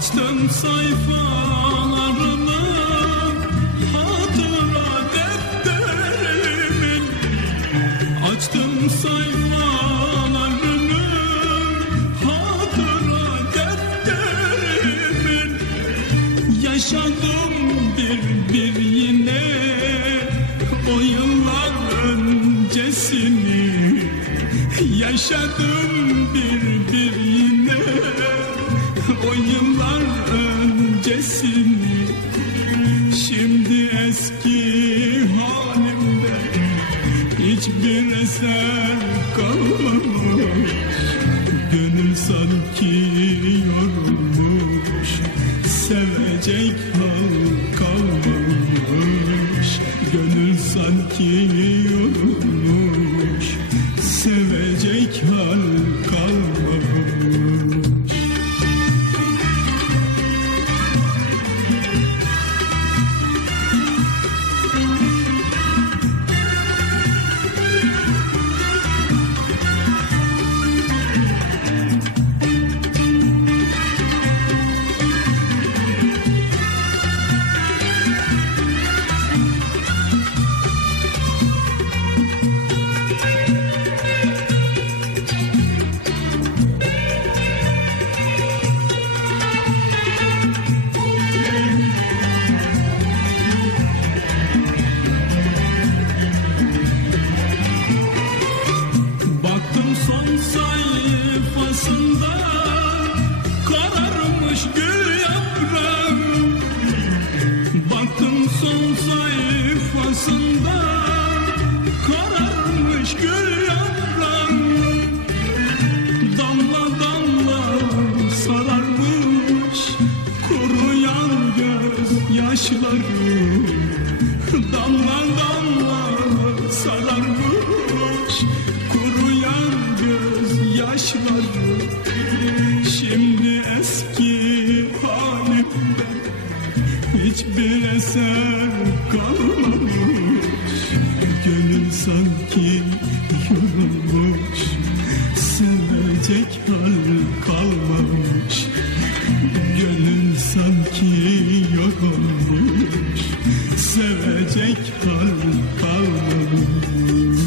sayfalarını hatıra defterimin. Açtım sayfalarını hatıra defterimin. Yaşadım bir bir yine o yıllar öncesini. Yaşadım bir bir yine o yıllar öncesini Şimdi eski halimde. Hiçbir eser kalmamış Gönül sanki yorulmuş Sevecek hal kalmamış Gönül sanki yorulmuş sayfasında kararmış gül yaprağı Baktım son sayfasında Şimdi eski halimde hiçbir eser kalmamış. Gönül sanki yorulmuş Sevecek hal kalmamış. Gönül sanki yorulmuş Sevecek hal kalmamış